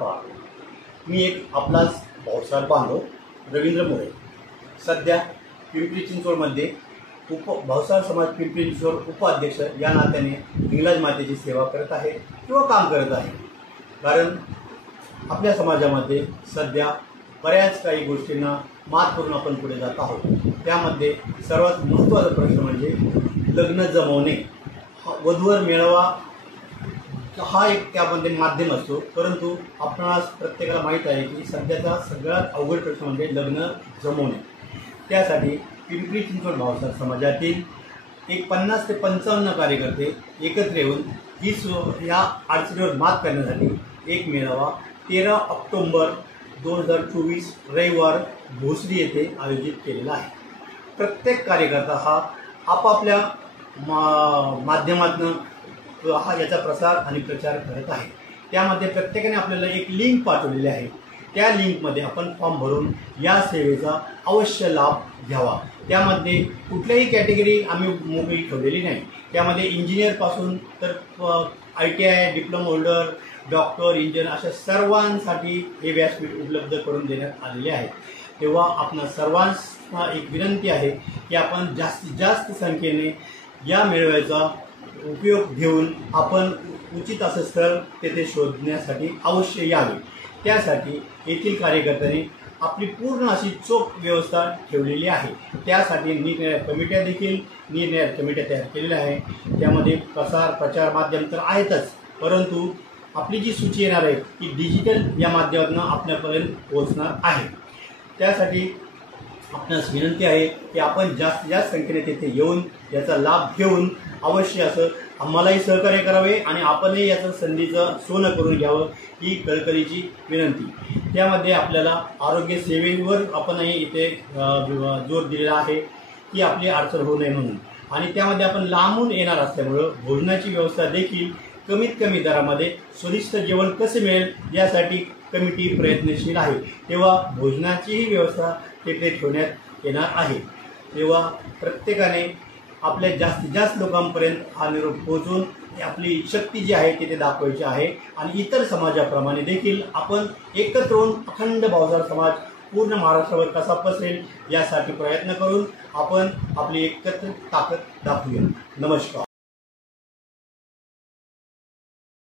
मी एक आपलाच भाऊसाहेब बांधव रवींद्र मोरे सध्या पिंपरी चिंचवडमध्ये भाऊसाहेब समाज पिंपरी चिंचवड उपाध्यक्ष या नात्याने इंग्रज मातेची सेवा करत आहे किंवा काम करत आहे। कारण आपल्या समाजामध्ये सध्या बऱ्याच काही गोष्टींना मात करून आपण पुढे जात आहोत। त्यामध्ये सर्वात महत्त्वाचा प्रश्न म्हणजे लग्न जमवणे। वधूवर मेळावा हा एक त्यामध्ये माध्यम असतो, परंतु आपणास प्रत्येकाला माहीत आहे की सध्याचा सगळ्यात अवघड प्रश्न म्हणजे लग्न जमवणे। त्यासाठी पिंपरी चिंचवड भाऊसाहेब समाजातील एक 50 ते 55 कार्यकर्ते एकत्र येऊन या अडचणीवर मात करण्यासाठी एक मेळावा 13 ऑक्टोबर 2024 रविवार भोसरी येथे आयोजित केलेला आहे। प्रत्येक कार्यकर्ता हा आपापल्या माध्यमातून याचा प्रसार आणि प्रचार करत आहे। त्यामध्ये प्रत्येकाने आपल्याला एक लिंक पाठवलेली आहे। त्या लिंकमध्ये आपण फॉर्म भरून या सेवेचा अवश्य लाभ घ्यावा। त्यामध्ये कुठल्याही कॅटेगरी आम्ही मोकळी ठेवलेली नाही। त्यामध्ये इंजिनियरपासून तर ITI diploma holder, doctor, engineer अशा सर्वांसाठी हे व्यासपीठ उपलब्ध करून देण्यात आलेले आहे। तेव्हा आपणा सर्वांना एक विनंती आहे की आपण जास्तीत जास्त संख्येने या मेळाव्याचा उपयोग घेऊन आपण उचित असं स्थळ तेथे शोधण्यासाठी अवश्य यावे। त्यासाठी येथील कार्यकर्त्यांनी आपली पूर्ण अशी चोख व्यवस्था ठेवलेली आहे। त्यासाठी निरनिराळ्या कमिट्या तयार केलेल्या आहे। त्यामध्ये प्रचार माध्यम तर आहेतच, परंतु आपली जी सूची येणार आहे ती डिजिटल या माध्यमातून आपल्यापर्यंत पोहोचणार आहे। त्यासाठी आपणास विनंती आहे की आपण जास्तीत जास्त संख्येने तेथे येऊन याचा लाभ घेऊन अवश्य असं आम्हालाही सहकार्य करावे आणि आपणही याचं संधीचं सोनं करून घ्यावं ही कळकळीची विनंती। त्यामध्ये आपल्याला आरोग्य सेवेवर आपणही इथे जोर दिलेला आहे की आपली अडचण होऊ नये म्हणून। आणि त्यामध्ये आपण लांबून येणार असल्यामुळं भोजनाची व्यवस्था देखील कमीत कमी दरामध्ये स्वादिष्ट जेवण कसे मिळेल यासाठी कमिटी प्रयत्नशील आहे। तेव्हा भोजनाचीही व्यवस्था तिथे ठेवण्यात येणार आहे। तेव्हा प्रत्येकाने आपल्या जास्तीत जास्त लोकांपर्यंत हा निरोप पोहोचून आपली शक्ती जी आहे तिथे दाखवायची आहे। आणि इतर समाजाप्रमाणे देखील आपण एकत्र होऊन अखंड भाऊसाहेब समाज पूर्ण महाराष्ट्रावर कसा पसरेल यासाठी प्रयत्न करून आपण आपली एकत्र ताकद दाखवूया। नमस्कार।